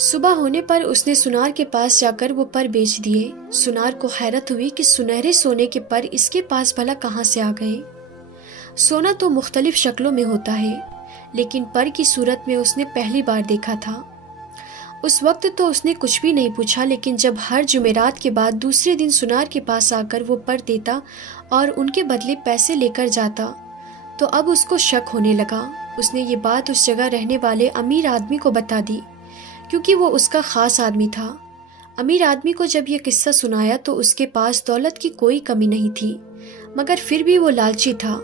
صبح ہونے پر اس نے سنار کے پاس جا کر وہ پر بیچ دیے۔ سنار کو حیرت ہوئی کہ سنہرے سونے کے پر اس کے پاس بھلا کہاں سے آ گئے۔ سونا تو مختلف شکلوں میں ہوتا ہے، لیکن پر کی صورت میں اس نے پہلی بار دیکھا تھا۔ اس وقت تو اس نے کچھ بھی نہیں پوچھا، لیکن جب ہر جمعرات کے بعد دوسرے دن سنار کے پاس آ کر وہ پر دیتا اور ان کے بدلے پیسے لے کر جاتا تو اب اس کو شک ہونے لگا۔ اس نے یہ بات اس جگہ رہنے والے امیر آدمی کو بتا دی، کیونکہ وہ اس کا خاص آدمی تھا۔ امیر آدمی کو جب یہ قصہ سنایا تو اس کے پاس دولت کی کوئی کمی نہیں تھی، مگر پھر بھی وہ لالچی تھا۔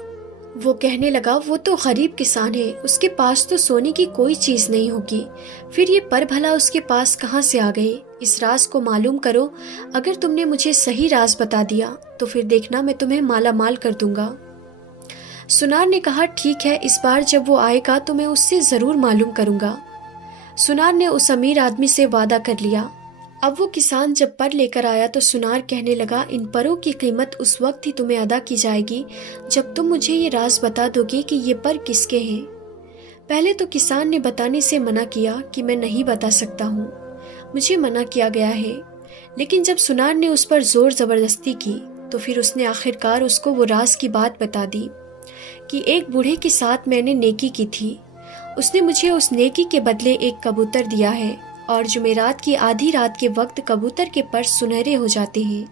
وہ کہنے لگا وہ تو غریب کسان ہے، اس کے پاس تو سونے کی کوئی چیز نہیں ہوگی، پھر یہ پر بھلا اس کے پاس کہاں سے آ گئے؟ اس راز کو معلوم کرو۔ اگر تم نے مجھے صحیح راز بتا دیا تو پھر دیکھنا میں تمہیں مالا مال کر دوں گا۔ سنار نے کہا ٹھیک ہے، اس بار جب وہ آئے گا تو میں اس سے ضرور معلوم کروں گا۔ سنار نے اس امیر آدمی سے وعدہ کر لیا۔ اب وہ کسان جب پر لے کر آیا تو سنار کہنے لگا ان پروں کی قیمت اس وقت ہی تمہیں ادا کی جائے گی جب تم مجھے یہ راز بتا دو گے کہ یہ پر کس کے ہیں۔ پہلے تو کسان نے بتانے سے منع کیا کہ میں نہیں بتا سکتا ہوں، مجھے منع کیا گیا ہے، لیکن جب سنار نے اس پر زور زبردستی کی تو پھر اس نے آخرکار اس کو وہ راز کی بات بتا دی کہ ایک بوڑھے کے ساتھ میں نے نیکی کی تھی، اس نے مجھے اس نیکی کے بدلے ایک کبوتر دیا ہے، اور جمعرات کی آدھی رات کے وقت کبوتر کے پر سنہرے ہو جاتے ہیں۔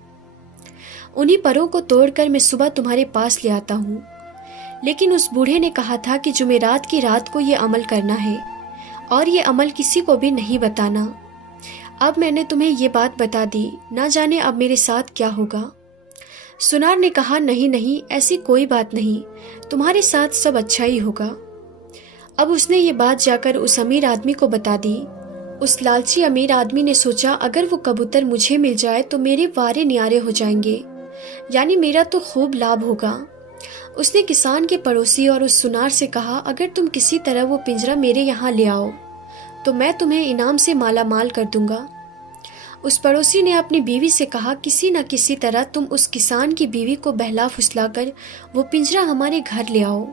انہی پروں کو توڑ کر میں صبح تمہارے پاس لے آتا ہوں۔ لیکن اس بوڑھے نے کہا تھا کہ جمعرات کی رات کو یہ عمل کرنا ہے اور یہ عمل کسی کو بھی نہیں بتانا۔ اب میں نے تمہیں یہ بات بتا دی، نہ جانے اب میرے ساتھ کیا ہوگا۔ سنار نے کہا نہیں نہیں، ایسی کوئی بات نہیں، تمہارے ساتھ سب اچھا ہی ہوگا۔ اب اس نے یہ بات جا کر اس امیر آدمی کو بتا دی۔ اس لالچی امیر آدمی نے سوچا اگر وہ کبوتر مجھے مل جائے تو میرے وارے نیارے ہو جائیں گے، یعنی میرا تو خوب لابھ ہوگا۔ اس نے کسان کے پڑوسی اور اس سنار سے کہا اگر تم کسی طرح وہ پنجرہ میرے یہاں لے آؤ تو میں تمہیں انعام سے مالا مال کر دوں گا۔ اس پڑوسی نے اپنی بیوی سے کہا کسی نہ کسی طرح تم اس کسان کی بیوی کو بہلا پھسلا کر وہ پنجرہ ہمارے گھر لے آؤ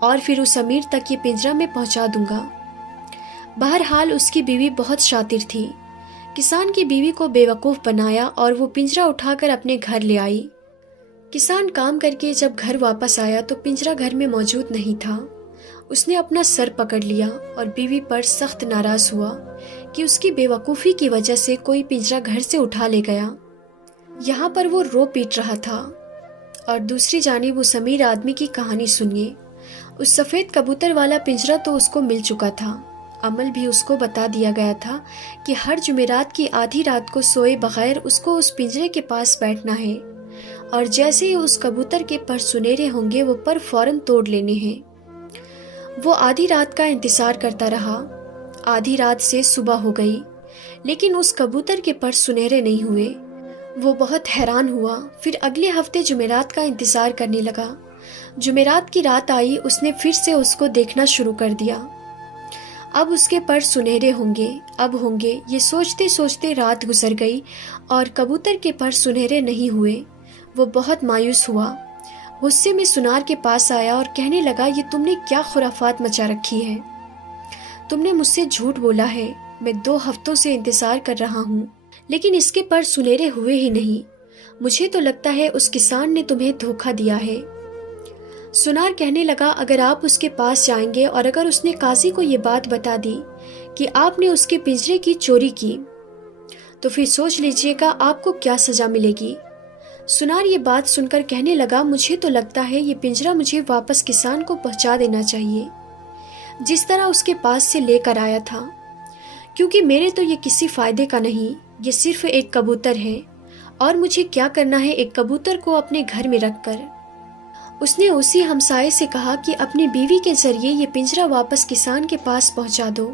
اور پھر اس امیر تک یہ پنجرہ میں پہنچا دوں گا۔ بہرحال اس کی بیوی بہت شاطر تھی، کسان کی بیوی کو بے وقوف بنایا اور وہ پنجرہ اٹھا کر اپنے گھر لے آئی۔ کسان کام کر کے جب گھر واپس آیا تو پنجرہ گھر میں موجود نہیں تھا۔ اس نے اپنا سر پکڑ لیا اور بیوی پر سخت ناراض ہوا کہ اس کی بے وقوفی کی وجہ سے کوئی پنجرہ گھر سے اٹھا لے گیا۔ یہاں پر وہ رو پیٹ رہا تھا اور دوسری جانب اس امیر آدمی کی کہانی سنیے۔ اس سفید کبوتر والا پنجرہ تو اس کو مل چکا تھا، عمل بھی اس کو بتا دیا گیا تھا کہ ہر جمعرات کی آدھی رات کو سوئے بغیر اس کو اس پنجرے کے پاس بیٹھنا ہے اور جیسے ہی اس کبوتر کے پر سنہرے ہوں گے وہ پر فوراً توڑ لینے ہیں۔ وہ آدھی رات کا انتظار کرتا رہا۔ آدھی رات سے صبح ہو گئی لیکن اس کبوتر کے پر سنہرے نہیں ہوئے۔ وہ بہت حیران ہوا، پھر اگلے ہفتے جمعرات کا انتظار کرنے لگا۔ جمعرات کی رات آئی، اس نے پھر سے اس کو دیکھنا شروع کر دیا۔ اب اس کے پر سنہرے ہوں گے، اب ہوں گے، یہ سوچتے سوچتے رات گزر گئی اور کبوتر کے پر سنہرے نہیں ہوئے۔ وہ بہت مایوس ہوا، غصے میں سنار کے پاس آیا اور کہنے لگا یہ تم نے کیا خرافات مچا رکھی ہے؟ تم نے مجھ سے جھوٹ بولا ہے، میں 2 ہفتوں سے انتظار کر رہا ہوں لیکن اس کے پر سنہرے ہوئے ہی نہیں۔ مجھے تو لگتا ہے اس کسان نے تمہیں دھوکہ دیا ہے۔ سنار کہنے لگا اگر آپ اس کے پاس جائیں گے اور اگر اس نے قاضی کو یہ بات بتا دی کہ آپ نے اس کے پنجرے کی چوری کی تو پھر سوچ لیجئے گا آپ کو کیا سزا ملے گی۔ سنار یہ بات سن کر کہنے لگا مجھے تو لگتا ہے یہ پنجرہ مجھے واپس کسان کو پہنچا دینا چاہیے جس طرح اس کے پاس سے لے کر آیا تھا، کیونکہ میرے تو یہ کسی فائدے کا نہیں، یہ صرف ایک کبوتر ہے اور مجھے کیا کرنا ہے ایک کبوتر کو اپنے گھر میں رکھ کر۔ اس نے اسی ہمسائے سے کہا کہ اپنی بیوی کے ذریعے یہ پنجرہ واپس کسان کے پاس پہنچا دو۔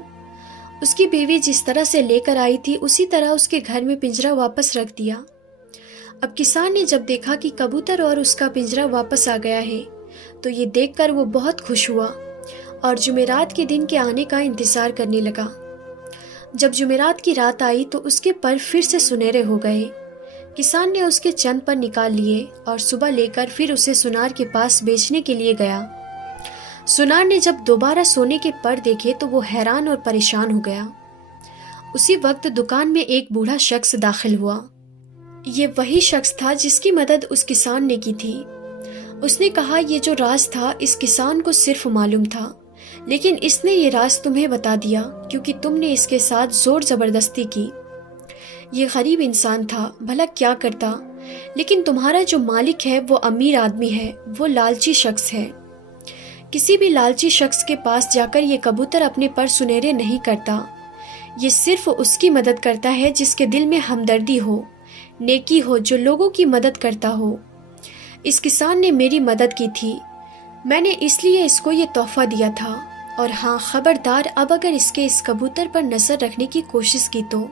اس کی بیوی جس طرح سے لے کر آئی تھی اسی طرح اس کے گھر میں پنجرہ واپس رکھ دیا۔ اب کسان نے جب دیکھا کہ کبوتر اور اس کا پنجرہ واپس آ گیا ہے تو یہ دیکھ کر وہ بہت خوش ہوا اور جمعرات کے دن کے آنے کا انتظار کرنے لگا۔ جب جمعرات کی رات آئی تو اس کے پر پھر سے سنہرے ہو گئے۔ کسان نے اس کے چند پر نکال لیے اور صبح لے کر پھر اسے سنار کے پاس بیچنے کے لیے گیا۔ سنار نے جب دوبارہ سونے کے پر دیکھے تو وہ حیران اور پریشان ہو گیا۔ اسی وقت دکان میں ایک بوڑھا شخص داخل ہوا۔ یہ وہی شخص تھا جس کی مدد اس کسان نے کی تھی۔ اس نے کہا یہ جو راز تھا اس کسان کو صرف معلوم تھا، لیکن اس نے یہ راز تمہیں بتا دیا کیونکہ تم نے اس کے ساتھ زور زبردستی کی۔ یہ غریب انسان تھا، بھلا کیا کرتا، لیکن تمہارا جو مالک ہے وہ امیر آدمی ہے، وہ لالچی شخص ہے۔ کسی بھی لالچی شخص کے پاس جا کر یہ کبوتر اپنے پر سنہرے نہیں کرتا، یہ صرف اس کی مدد کرتا ہے جس کے دل میں ہمدردی ہو، نیکی ہو، جو لوگوں کی مدد کرتا ہو۔ اس کسان نے میری مدد کی تھی، میں نے اس لیے اس کو یہ تحفہ دیا تھا، اور ہاں خبردار، اب اگر اس کبوتر پر نظر رکھنے کی کوشش کی تو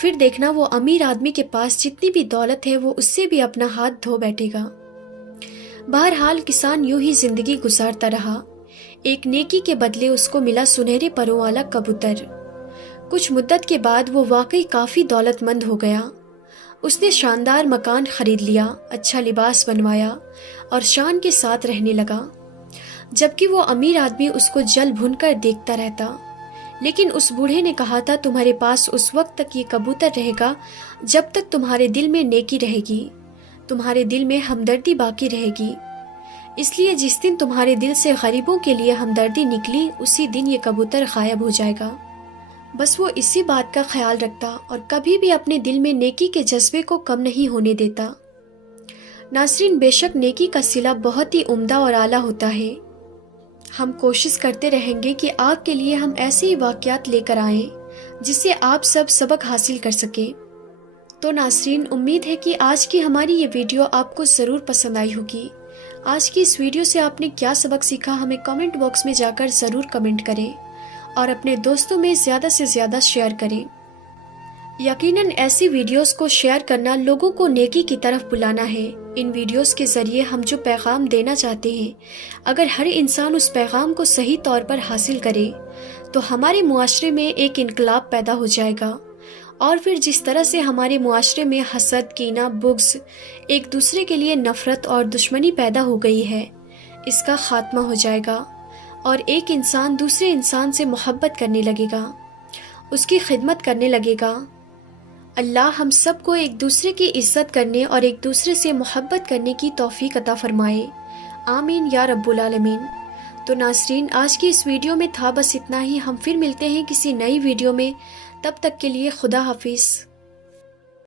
پھر دیکھنا وہ امیر آدمی کے پاس جتنی بھی دولت ہے وہ اس سے بھی اپنا ہاتھ دھو بیٹھے گا۔ بہرحال کسان یوں ہی زندگی گزارتا رہا۔ ایک نیکی کے بدلے اس کو ملا سنہرے پروں والا کبوتر۔ کچھ مدت کے بعد وہ واقعی کافی دولت مند ہو گیا۔ اس نے شاندار مکان خرید لیا، اچھا لباس بنوایا اور شان کے ساتھ رہنے لگا، جبکہ وہ امیر آدمی اس کو جل بھن کر دیکھتا رہتا۔ لیکن اس بوڑھے نے کہا تھا تمہارے پاس اس وقت تک یہ کبوتر رہے گا جب تک تمہارے دل میں نیکی رہے گی، تمہارے دل میں ہمدردی باقی رہے گی۔ اس لیے جس دن تمہارے دل سے غریبوں کے لیے ہمدردی نکلی اسی دن یہ کبوتر غائب ہو جائے گا۔ بس وہ اسی بات کا خیال رکھتا اور کبھی بھی اپنے دل میں نیکی کے جذبے کو کم نہیں ہونے دیتا۔ ناظرین، بے شک نیکی کا صلہ بہت ہی عمدہ اور اعلیٰ ہوتا ہے۔ ہم کوشش کرتے رہیں گے کہ آپ کے لیے ہم ایسے ہی واقعات لے کر آئیں جس سے آپ سب سبق حاصل کر سکیں۔ تو ناظرین، امید ہے کہ آج کی ہماری یہ ویڈیو آپ کو ضرور پسند آئی ہوگی۔ آج کی اس ویڈیو سے آپ نے کیا سبق سیکھا ہمیں کمنٹ باکس میں جا کر ضرور کمنٹ کریں اور اپنے دوستوں میں زیادہ سے زیادہ شیئر کریں۔ یقیناً ایسی ویڈیوز کو شیئر کرنا لوگوں کو نیکی کی طرف بلانا ہے۔ ان ویڈیوز کے ذریعے ہم جو پیغام دینا چاہتے ہیں، اگر ہر انسان اس پیغام کو صحیح طور پر حاصل کرے تو ہمارے معاشرے میں ایک انقلاب پیدا ہو جائے گا، اور پھر جس طرح سے ہمارے معاشرے میں حسد، کینہ، بغض، ایک دوسرے کے لیے نفرت اور دشمنی پیدا ہو گئی ہے، اس کا خاتمہ ہو جائے گا، اور ایک انسان دوسرے انسان سے محبت کرنے لگے گا، اس کی خدمت کرنے لگے گا۔ اللہ ہم سب کو ایک دوسرے کی عزت کرنے اور ایک دوسرے سے محبت کرنے کی توفیق عطا فرمائے، آمین یا رب العالمین۔ تو ناظرین، آج کی اس ویڈیو میں تھا بس اتنا ہی۔ ہم پھر ملتے ہیں کسی نئی ویڈیو میں، تب تک کے لیے خدا حافظ۔